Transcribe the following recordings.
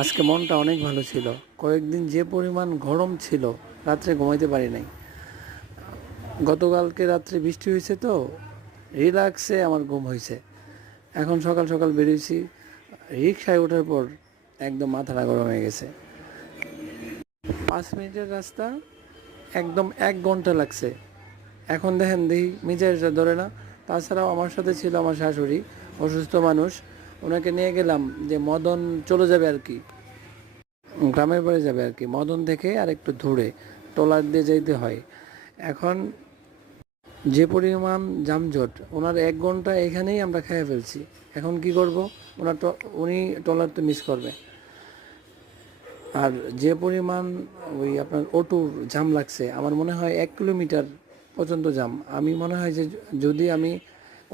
আজকে মনটা অনেক ভালো ছিল। কয়েকদিন যে পরিমাণ গরম ছিল, রাত্রে ঘুমাইতে পারি নাই। গতকালকে রাত্রে বৃষ্টি হয়েছে তো রিল্যাক্সে আমার ঘুম হয়েছে। এখন সকাল সকাল বেরিয়েছি, রিক্সায় ওঠার পর একদম মাথাটা গরম হয়ে গেছে। 5 মিনিটের রাস্তা একদম 1 ঘন্টা লাগছে। এখন দেখেন দেখি মেজাজটা ধরে না। তাছাড়াও আমার সাথে ছিল আমার শাশুড়ি, অসুস্থ মানুষ। ওনাকে নিয়ে গেলাম যে মদন চলে যাবে আর কি, গ্রামের বাড়ি যাবে আর কি। মদন থেকে আর একটু দূরে ট্রলার দিয়ে যাইতে হয়। এখন যে পরিমাণ যানজট, ওনার 1 ঘন্টা এখানেই আমরা খেয়ে ফেলছি। এখন কি করব? উনি ট্রলার তো মিস করবে। আর যে পরিমাণ ওই আপনার অটোর জাম লাগছে, আমার মনে হয় 1 কিলোমিটার পর্যন্ত জাম। আমি মনে হয় যে যদি আমি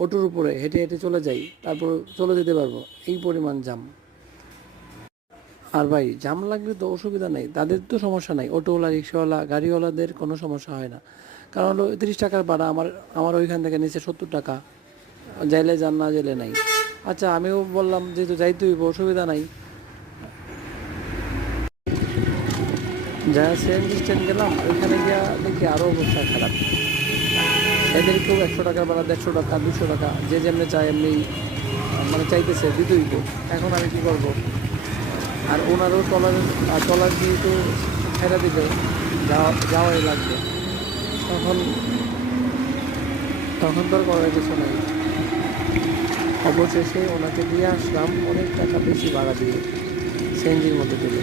অটোর উপরে হেঁটে হেঁটে চলে যাই, তারপর চলে যেতে পারবো, এই পরিমাণ জাম। আর ভাই জাম লাগলে তো অসুবিধা নেই, তাদের তো সমস্যা নাই। অটোওয়ালা, রিক্সাওয়ালা, গাড়িওয়ালাদের কোনো সমস্যা হয় না। কারণ হলো 30 টাকার ভাড়া, আমার আমার ওইখান থেকে নিচে 70 টাকা। যাইলে যান, না যাইলে নাই। আচ্ছা, আমিও বললাম যেহেতু যাইতে হইব, অসুবিধা নাই। যা সিএনজি স্ট্যান্ড গেলাম, ওইখানে গিয়া দেখি আরও অবস্থা খারাপ। এদেরকেও 100 টাকার ভাড়া, 150 টাকা, 200 টাকা, যে যেমনি চায় এমনি মানে চাইতেছে, দিতেই তো। এখন আমি কি করব? আর ওনারও ট্রলার যেহেতু ছেড়ে দিবে, যাওয়াই লাগবে। তখন তখন তো আর করার কিছু নেই। অবশেষে ওনাকে দিয়ে আসলাম অনেক টাকা বেশি ভাড়া দিয়ে, সিএনজির মধ্যে তুলে।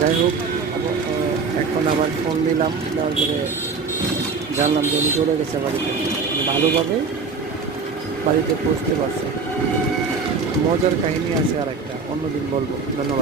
যাই হোক, এখন আবার ফোন দিলাম, দেওয়ার পরে জানলাম যে উনি চলে গেছে বাড়িতে, ভালোভাবে বাড়িতে পৌঁছতে পারছে। মজার কাহিনী আছে আর একটা, অন্যদিন বলবো। ধন্যবাদ।